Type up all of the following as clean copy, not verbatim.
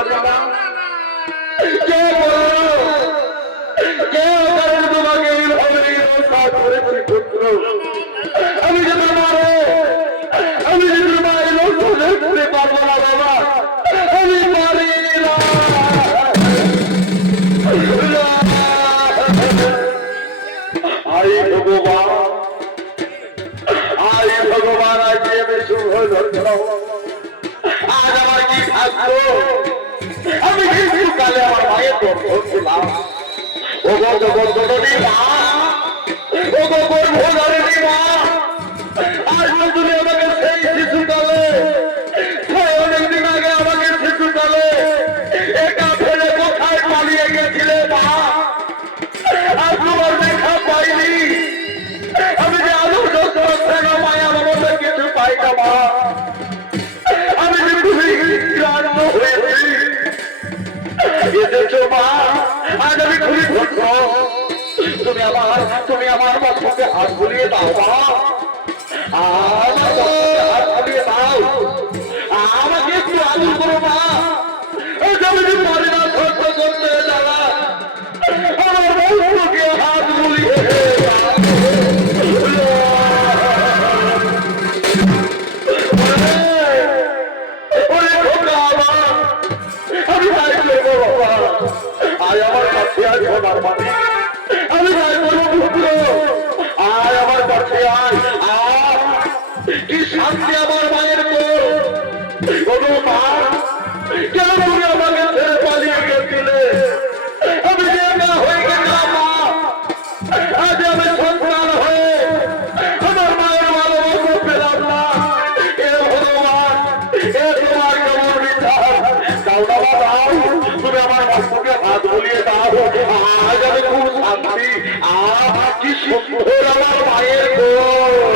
পারি না। কে বলো কে কারণ তোমাকে এইভাবে রক্ষা করেছি পুত্র। আমি যে তোমার লক্ষ্য দেখতে পারবো না বাবা, আমি পারি না। আরে ভগবান, আরে ভগবান, আজ আমি শুভ লক্ষ্য, আজ আমার কি থাকলো? আমি কালে আমার মায়ের দর্শন ছিলাম। ও গর্ভধারিণী মা, ও গর্ভধারিণী মা, আজ তুমি আমাকে সেই শিশুকালে, অনেকদিন আগে আমাকে শিশুকালে একা ফেলে কোথায় পালিয়ে গেছিলে মা? আর তোমার দেখা পাইনি। আমি যে আদৌ মায়া মমতা কিছু পাই না মা। আমি যে খুবই ক্লান্ত হয়েছি। এসেছো মা, আজ আমি খুবই ধন্য। তুমি আমার পক্ষে হাত বুলিয়ে দাও মা, আমার পক্ষে হাত বুলিয়ে দাও, আমাকে একটু আদর করো মা। আমি যে পারি না সহ্য করতে দাদা, আমার পক্ষে হাত বুলিয়ে আমি তাই করবো বাবা। আজ আমার কাছে আজ আমার মানে আমি তাই করবো পুত্র, আয় আমার কাছে আয়। কি শান্তি আমার মায়ের কোনো মা, কেন তুমি আমাকে ছেড়ে পালিয়ে গেছিলে? আমি যে একা হয়ে গেলাম মা, আজ আমি সন্তান হয়ে আমার মায়ের ভালোবাসা পেলাম না। এ ভগবান, এ তোমার কেমন বিচার? দাও না দাও, তুমি আমার বাচ্চাকে হাত বুলিয়ে দাও, আজ আমি খুব শান্তি। কি সুন্দর আমার মায়ের ভগবান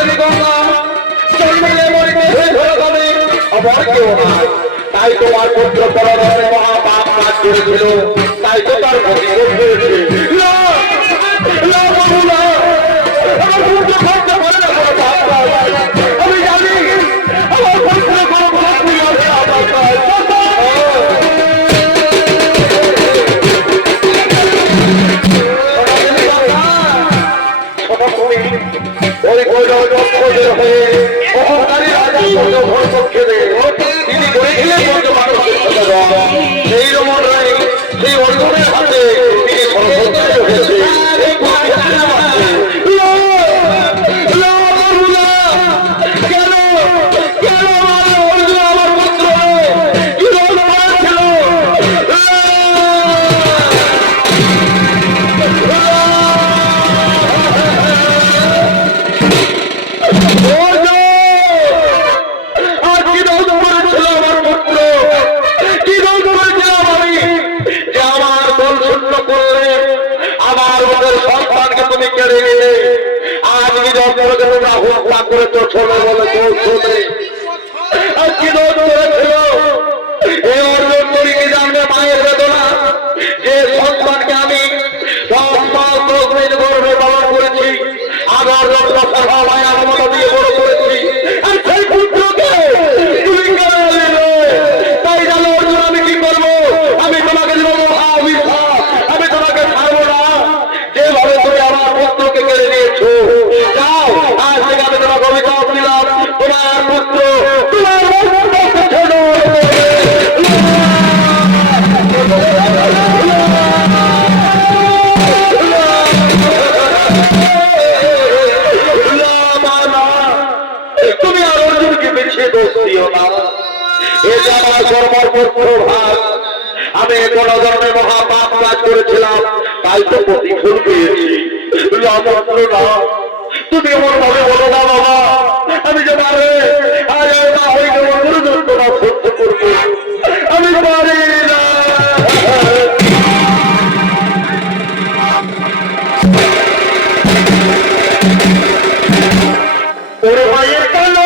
দেবী গঙ্গা জন্মিলে মরিতে শেষ হয়ে যাবে, আমার কেউ নাই। তাই তোমার পুত্র পরদর্শে মহাপাপ কাজ করেছিল, তাই তো তার প্রতিশোধ হয়েছে। না, না বাবু না, আমার পুত্র করতে পারে না কোনো পাপ কাজ। আমি জানি আমার পুত্র কোনো ভক্তি আছে আমার কাজ। ওই কৈলাসের হয়ে অহংকারী রাজা ভোর পক্ষে তিনি গড়েছিলেন সেই রমন রায় সেই অর্জনের হাতে তিনি সর্বোচ্চ হয়েছে। কেন কেন অর্জুন আমার পুত্র কি ছিল? ছোট বলে মায়ের বেদনা যে সন্তানকে আমি গর্বে পালন করেছি, আবার মায়ের মতো দিয়ে বড় করেছি, আর সেই পুত্রকে তুমি কেন নিলে? তাই জানো অর্জুন আমি কি করবো? আমি তোমাকে দেবো অভিশাপ, আমি তোমাকে ছাড়বো না। যেভাবে তুমি আমার পুত্রকে কেড়ে নিয়েছো, যাও আজ থেকে আমি তোমাকে অভিশাপ দিলাম, তোমার পুত্র তোমার তুমি আর অর্জুনকে পিছিয়ে দোষ দিও না। এটা আমার কর্মর ভাগ। আমি কোনো ধরনের মহাপাপ কাজ করেছিলাম, তাই তো প্রতিফল পেয়েছি। তুমি এমন ভাবে বলো না বাবা, আমি যে পারে আজ না হয়ে গেল যন্ত্রণা সহ্য করবো, আমি পারি না। ওরে ভাইয়ের কালো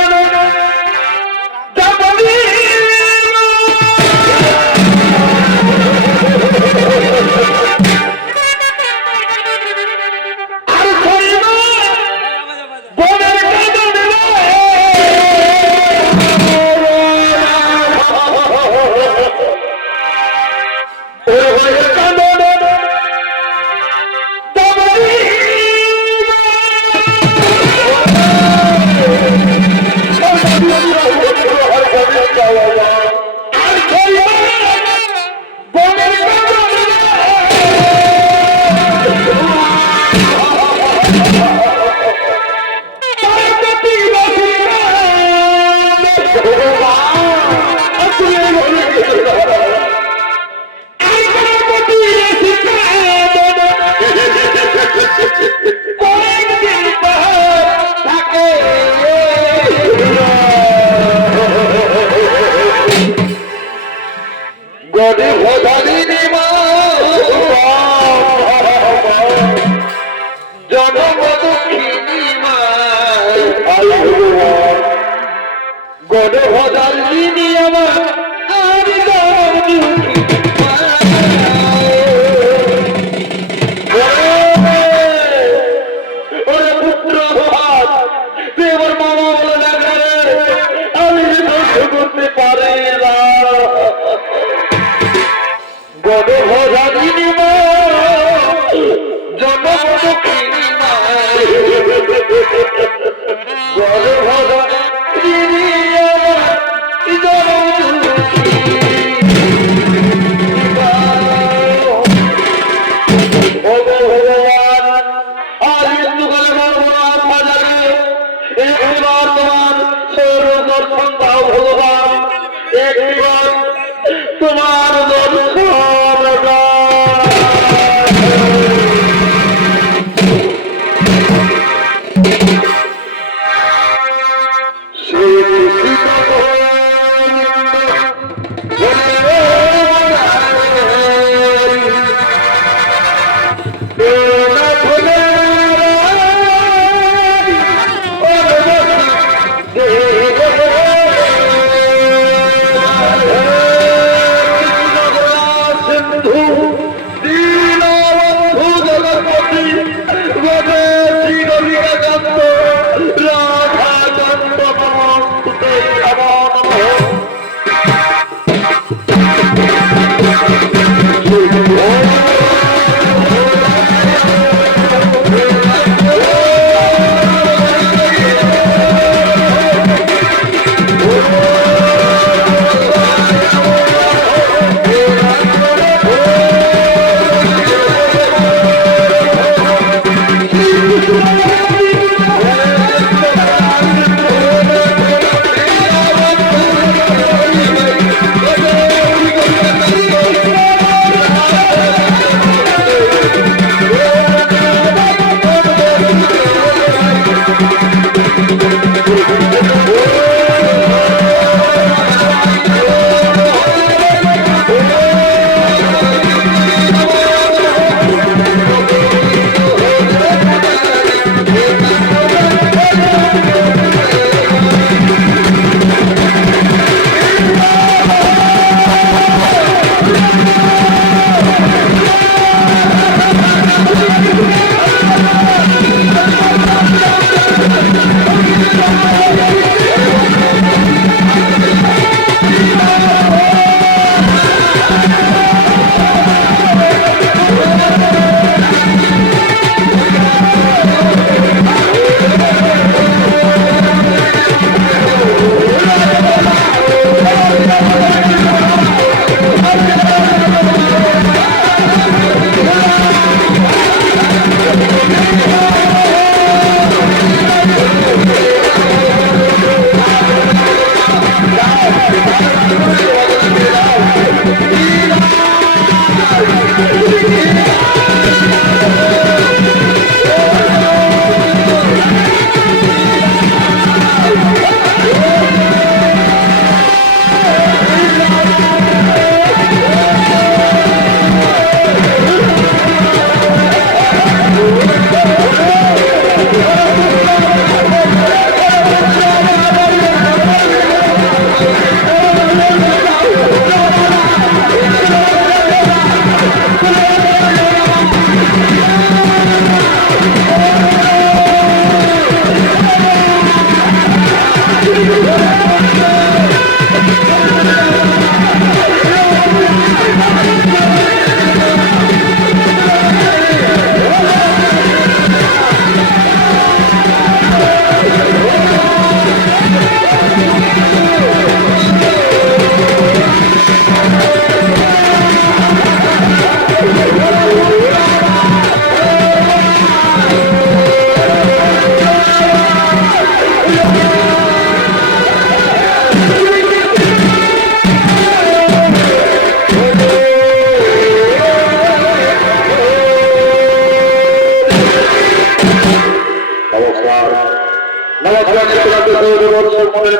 আমার কাছে মনে